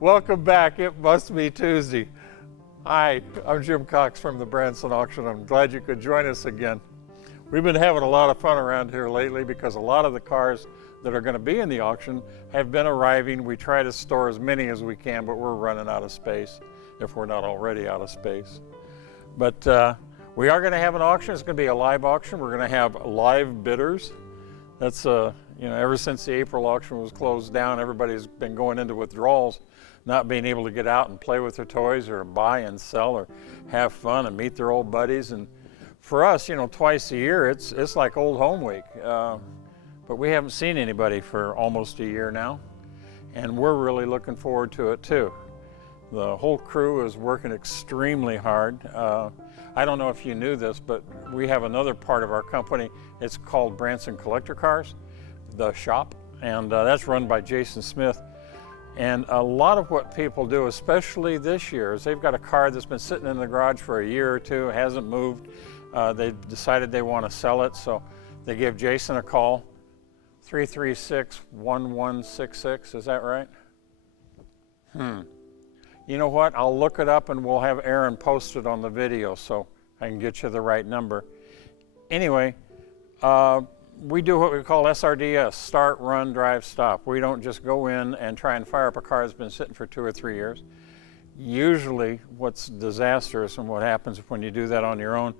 Welcome back. It must be Tuesday. Hi, I'm Jim Cox from the Branson Auction. I'm glad you could join us again. We've been having a lot of fun around here lately because a lot of the cars that are going to be in the auction have been arriving. We try to store as many as we can, but we're running out of space if we're not already out of space. But we are going to have an auction. It's going to be a live auction. We're going to have live bidders. That's ever since the April auction was closed down, everybody's been going into withdrawals, not being able to get out and play with their toys or buy and sell or have fun and meet their old buddies. And for us, twice a year, it's like old home week. But we haven't seen anybody for almost a year now, and we're really looking forward to it too. The whole crew is working extremely hard. I don't know if you knew this, but we have another part of our company. It's called Branson Collector Cars, the shop, and that's run by Jason Smith. And a lot of what people do, especially this year, is they've got a car that's been sitting in the garage for a year or two, hasn't moved. They've decided they want to sell it, so they give Jason a call, 336-1166, is that right? You know what, I'll look it up and we'll have Aaron post it on the video so I can get you the right number. Anyway, we do what we call SRDS, start, run, drive, stop. We don't just go in and try and fire up a car that's been sitting for 2 or 3 years. Usually what's disastrous and what happens when you do that on your own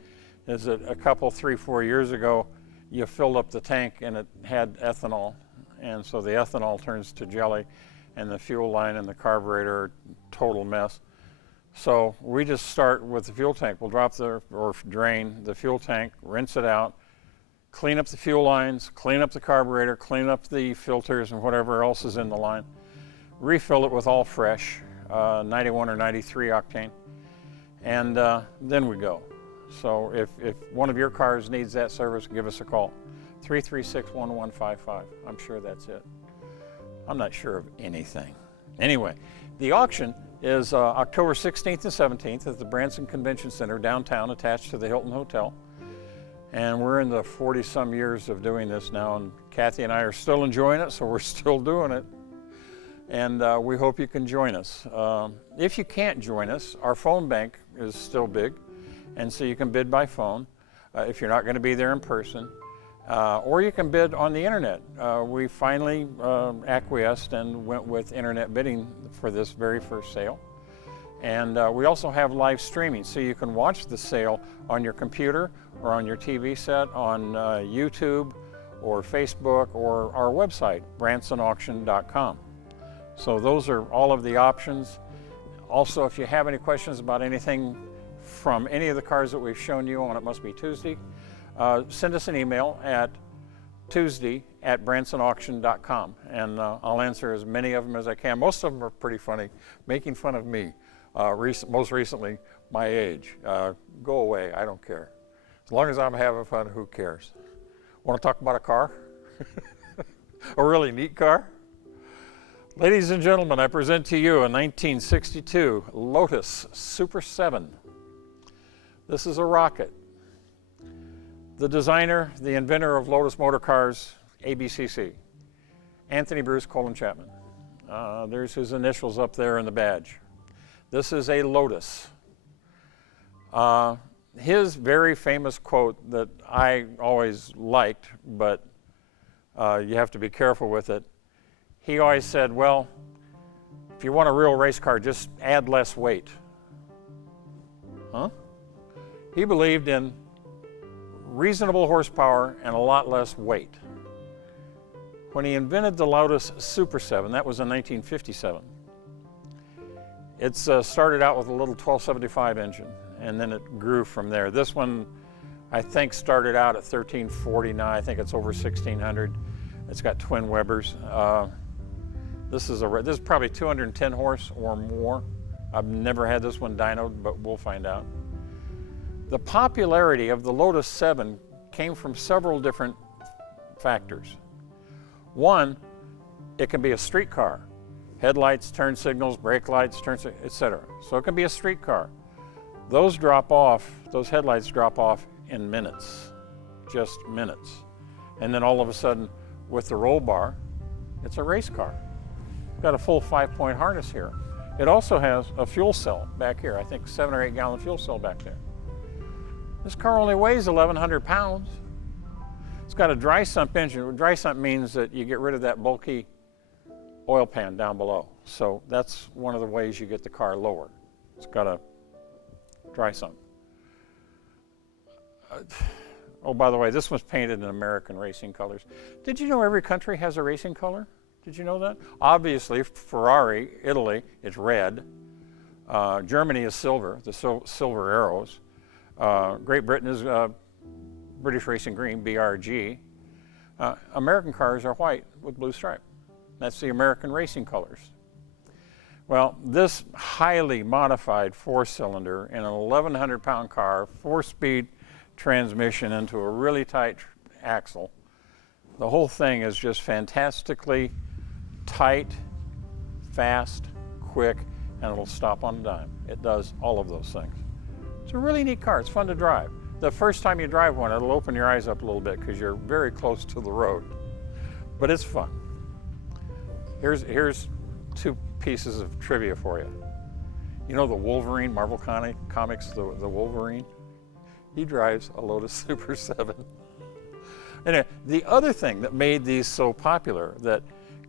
is that a couple, 3, 4 years ago, you filled up the tank and it had ethanol. And so the ethanol turns to jelly and the fuel line and the carburetor are total mess. So we just start with the fuel tank. We'll drain the fuel tank, rinse it out, clean up the fuel lines, clean up the carburetor, clean up the filters and whatever else is in the line. Refill it with all fresh, 91 or 93 octane, and then we go. So if one of your cars needs that service, give us a call, 336-1155. I'm sure that's it. I'm not sure of anything. Anyway, the auction is October 16th and 17th at the Branson Convention Center downtown, attached to the Hilton Hotel. And we're in the 40-some years of doing this now, and Kathy and I are still enjoying it, so we're still doing it. And we hope you can join us. If you can't join us, our phone bank is still big, and so you can bid by phone if you're not going to be there in person. Or you can bid on the internet. We finally acquiesced and went with internet bidding for this very first sale. And we also have live streaming, so you can watch the sale on your computer or on your TV set, on YouTube or Facebook or our website, bransonauction.com. So those are all of the options. Also, if you have any questions about anything from any of the cars that we've shown you on It Must Be Tuesday, send us an email at tuesday@bransonauction.com, and I'll answer as many of them as I can. Most of them are pretty funny, making fun of me. Most recently, my age. Go away, I don't care. As long as I'm having fun, who cares? Want to talk about a car? A really neat car? Ladies and gentlemen, I present to you a 1962 Lotus Super 7. This is a rocket. The designer, the inventor of Lotus motor cars, ABCC, Anthony Bruce Colin Chapman. There's his initials up there in the badge. This is a Lotus. His very famous quote that I always liked, but you have to be careful with it. He always said, well, if you want a real race car, just add less weight. Huh? He believed in reasonable horsepower and a lot less weight. When he invented the Lotus Super 7, that was in 1957, it started out with a little 1275 engine, and then it grew from there. This one, I think, started out at 1340. Now I think it's over 1600. It's got twin Webers. This is probably 210 horse or more. I've never had this one dynoed, but we'll find out. The popularity of the Lotus 7 came from several different factors. One, it can be a street car. Headlights, turn signals, brake lights, etc. So it can be a street car. Those headlights drop off in minutes, just minutes. And then all of a sudden, with the roll bar, it's a race car. Got a full 5-point harness here. It also has a fuel cell back here. I think 7 or 8 gallon fuel cell back there. This car only weighs 1,100 pounds. It's got a dry sump engine. Dry sump means that you get rid of that bulky oil pan down below. So that's one of the ways you get the car lower. It's got a dry sump. Oh, by the way, this was painted in American racing colors. Did you know every country has a racing color? Did you know that? Obviously, Ferrari, Italy, it's red. Germany is silver, the silver arrows. Great Britain is British Racing Green, BRG. American cars are white with blue stripe. That's the American racing colors. Well, this highly modified 4-cylinder in an 1,100-pound car, 4-speed transmission into a really tight axle. The whole thing is just fantastically tight, fast, quick, and it'll stop on a dime. It does all of those things. It's a really neat car. It's fun to drive. The first time you drive one, it'll open your eyes up a little bit because you're very close to the road. But it's fun. Here's 2 pieces of trivia for you. You know the Wolverine, Marvel Comics, the Wolverine? He drives a Lotus Super 7. And the other thing that made these so popular that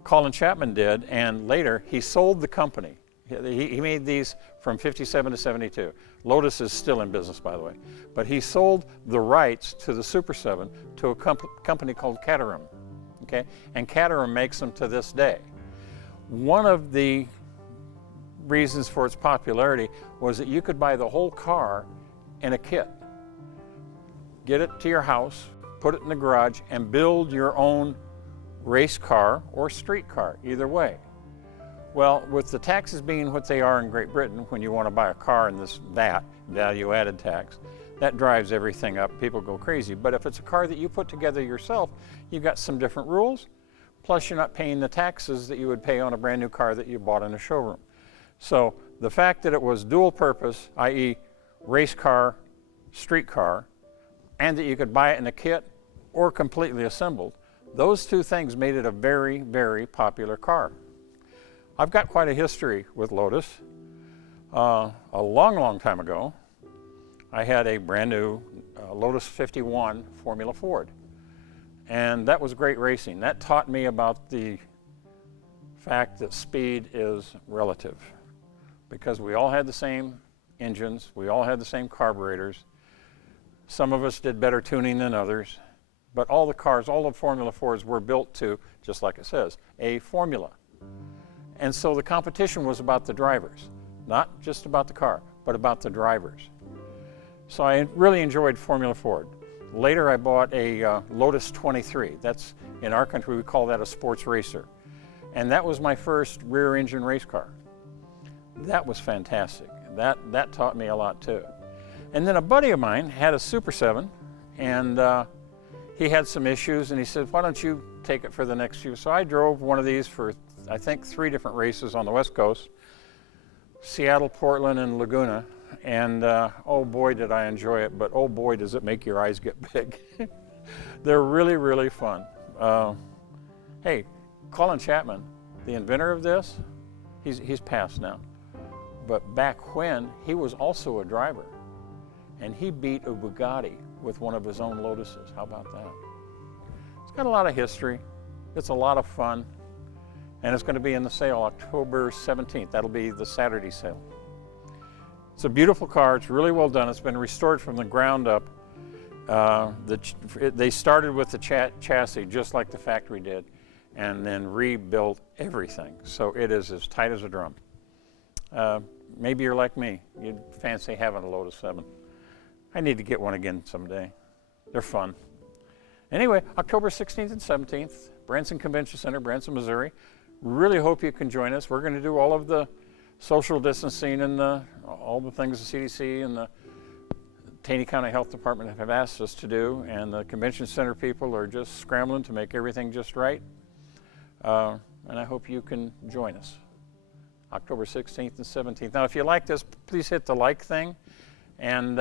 Colin Chapman did, and later he sold the company. He made these from 57 to 72. Lotus is still in business, by the way. But he sold the rights to the Super 7 to a company called Caterham. Okay? And Caterham makes them to this day. One of the reasons for its popularity was that you could buy the whole car in a kit. Get it to your house, put it in the garage, and build your own race car or street car, either way. Well, with the taxes being what they are in Great Britain, when you want to buy a car in this VAT, value-added tax, that drives everything up. People go crazy. But if it's a car that you put together yourself, you've got some different rules, plus you're not paying the taxes that you would pay on a brand new car that you bought in a showroom. So the fact that it was dual purpose, i.e. race car, street car, and that you could buy it in a kit or completely assembled, those 2 things made it a very, very popular car. I've got quite a history with Lotus. A long, long time ago, I had a brand new Lotus 51 Formula Ford. And that was great racing. That taught me about the fact that speed is relative, because we all had the same engines, we all had the same carburetors. Some of us did better tuning than others, but all the cars, all the Formula 4s were built to, just like it says, a formula. And so the competition was about the drivers, not just about the car, but about the drivers. So I really enjoyed Formula Ford. Later I bought a Lotus 23. That's, in our country we call that a sports racer. And that was my first rear engine race car. That was fantastic. That taught me a lot too. And then a buddy of mine had a Super 7, and he had some issues, and he said, why don't you take it for the next few? So I drove one of these for, I think, 3 different races on the West Coast, Seattle, Portland, and Laguna. And oh boy, did I enjoy it, but oh boy, does it make your eyes get big. They're really, really fun. Hey, Colin Chapman, the inventor of this, he's passed now. But back when, he was also a driver. And he beat a Bugatti with one of his own Lotuses. How about that? It's got a lot of history. It's a lot of fun. And it's going to be in the sale October 17th. That'll be the Saturday sale. It's a beautiful car. It's really well done. It's been restored from the ground up. They started with the chassis just like the factory did, and then rebuilt everything. So it is as tight as a drum. Maybe you're like me. You'd fancy having a Lotus 7. I need to get one again someday. They're fun. Anyway, October 16th and 17th, Branson Convention Center, Branson, Missouri. Really hope you can join us. We're going to do all of the social distancing and all the things the CDC and the Taney County Health Department have asked us to do, and the convention center people are just scrambling to make everything just right. And I hope you can join us. October 16th and 17th. Now, if you like this, please hit the like thing, and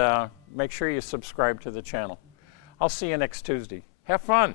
make sure you subscribe to the channel. I'll see you next Tuesday. Have fun.